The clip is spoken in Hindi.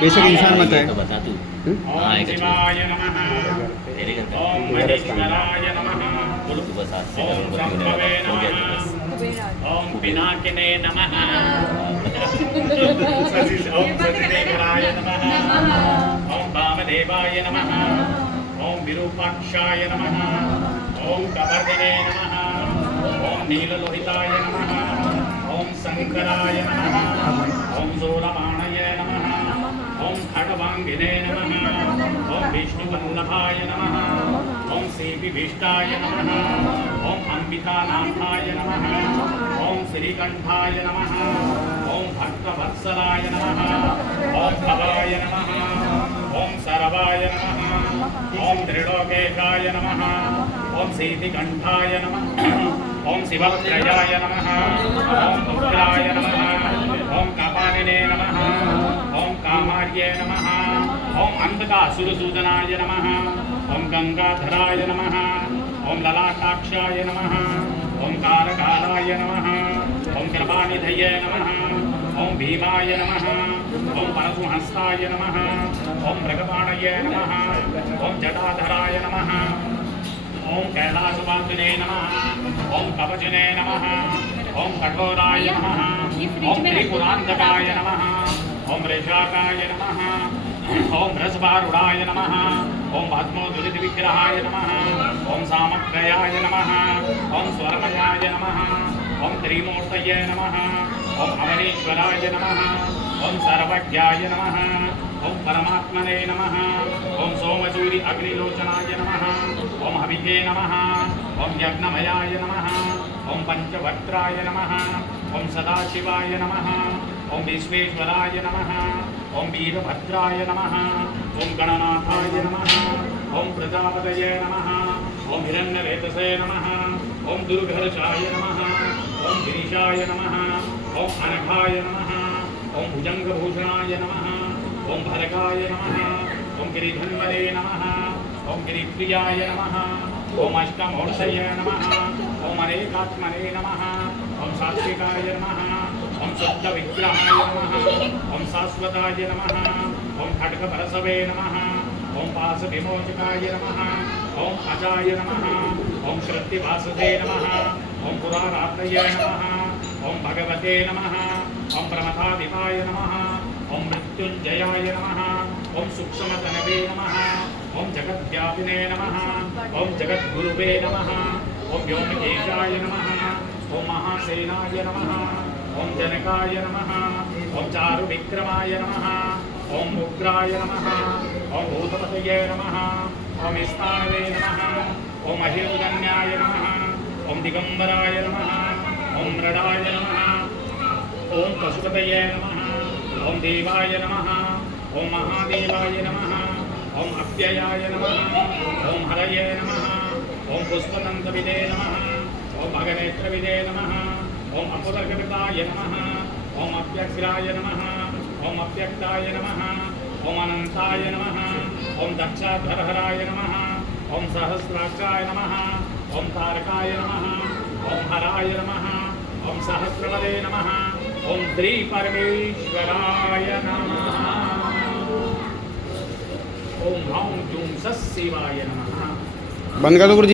बेशक इंसान मत है। तो बता तू। हाँ एक शिवाय नमः। तेरे घर का ओम महेश्वराय नमः। बोलो तू बस आज से ओम शंभवे हो गया तू नमः। बस। ओम पिनाकिने नमः। ओम हाँ। सतिदेवराय नमः। ओम वामदेवाय नमः। ओम विरूपाक्षाय नमः। ओम कवर्धिने नमः। ओम नीललोहिताय नमः। ओम शंकराय नमः। ओम शूलपाणये नमः। ओम खड्गवांगिने नमः। ओम विष्णुवल्लभाय नमः। ओम श्रीविभीष्टाय नमः। ओम अंबिकानाथाय नमः। ओम श्रीकंठाय नमः। ओम भक्तवत्सलाय नमः। ओम भवाय नमः। ओम सर्वाय नमः। ओम त्रिलोकेशाय नमः। ओम सीतिकंठाय नमः। ओम शिवत्रयाय नमः। ओम पुत्राय नमः। ओम कपालिने नमः। ओम कामार्ये नमः। ओम अंधकासुरसूदनाय नमः। ओम गंगाधराय नमः। ओम ललाटाक्षाय नमः। ओम कालकालाय नमः। ओम कृपानिधये नमः। ओम भीमाय नमः। ओम परशुहस्ताय नमः। ओम मृगपाणये नमः। ओम जटाधराय नमः। ओम कैलासवासिने नमः। ओम कवचने नमः। ओम कठोराय नमः। ओम त्रिपुरांतकाय नमः। ओम ऋषाकाय नमः। ओम रसवारुणाय नमः। ओम भस्मोदुरितविग्रहाय नमः। ओम सामग्रयाय नमः। ओम स्वरमयाय नमः। ओम त्रिमूर्तये नमः। ओम अमरेश्वराय नमः। ओम सर्वज्ञाय नमः। ओम परमात्मने नमः। ओम सोमसूरि अग्निलोचनाय नमः। ओम हविके नमः। ओम यज्ञमयाय नमः। ओम पंचवक्त्राय नमः। ओम सदाशिवाय नमः। ओम विश्वेश्वराय नमः। ओम वीरभद्राय नमः। ओम गणनाथाय नमः। ओम प्रजापतये नमः। ओम हिरण्यरेतसे नमः। ओम दुर्घर्षाय नमः। ओम गिरीशाय नमः। ओम अनघाय नमः। ओम भुजंगभूषणाय नमः। ओम भरगाय नमः। ओम गिरिधन्वने नमः। ओम गिरिप्रियाय नमः। ओम अष्टमूर्तये नमः। ओम अनेकात्मने नमः। ओम सात्विकाय नमः। ओम शुद्धविग्रहाय नमः। ओम शाश्वताय नमः। ओम खड्गपरशवे नमः। ओम पाशविमोचकाय नमः। ओम अजाय नमः। ओम श्रुतिवासुदे नमः। ओम पुरारात्रये नमः। ओम भगवते नमः। ओम प्रमथाधिपाय नमः। ओम मृत्युंजयाय नमः। ओम सूक्ष्मतनवे नमः। ओम जगद्व्यापिने नमः। ओम जगद्गुरुवे नमः। ओम व्योमकेशाय नमः। ओम महासेनाय नमः। ओम जनकाय नमः। ओम चारुविक्रमाय नमः। ओम उग्राय नमः। ओम भूतपतये नमः। ओम स्थानवे नमः। ओम अहिर्गण्याय नमः। ओम दिगंबराय नमः। ओम मृडाय नमः। ओम पशुपतये नमः। ओम देवाय नमः। ओम महादेवाय नमः। ओम अव्ययाय नमः। ओम हरये नमः। ओम पुष्पदन्तविदे नमः। ओम भगनेत्रविदे नमः। ओम अपुदर्गविदाय नमः। ओम अव्यग्राय नमः। ओम अव्यक्ताय नमः। ओम अनंताय नमः। ओम दक्षाधरहराय नमः। ओम सहस्राक्षाय नमः। ओम तारकाय नमः। ओम हराय नमः। ओम सहस्रवदे नमः। ओम श्री परमेश्वराय नमः। ओम ह्रौं जूं सशिवाय नमः। बंद कर दो गुरुजी।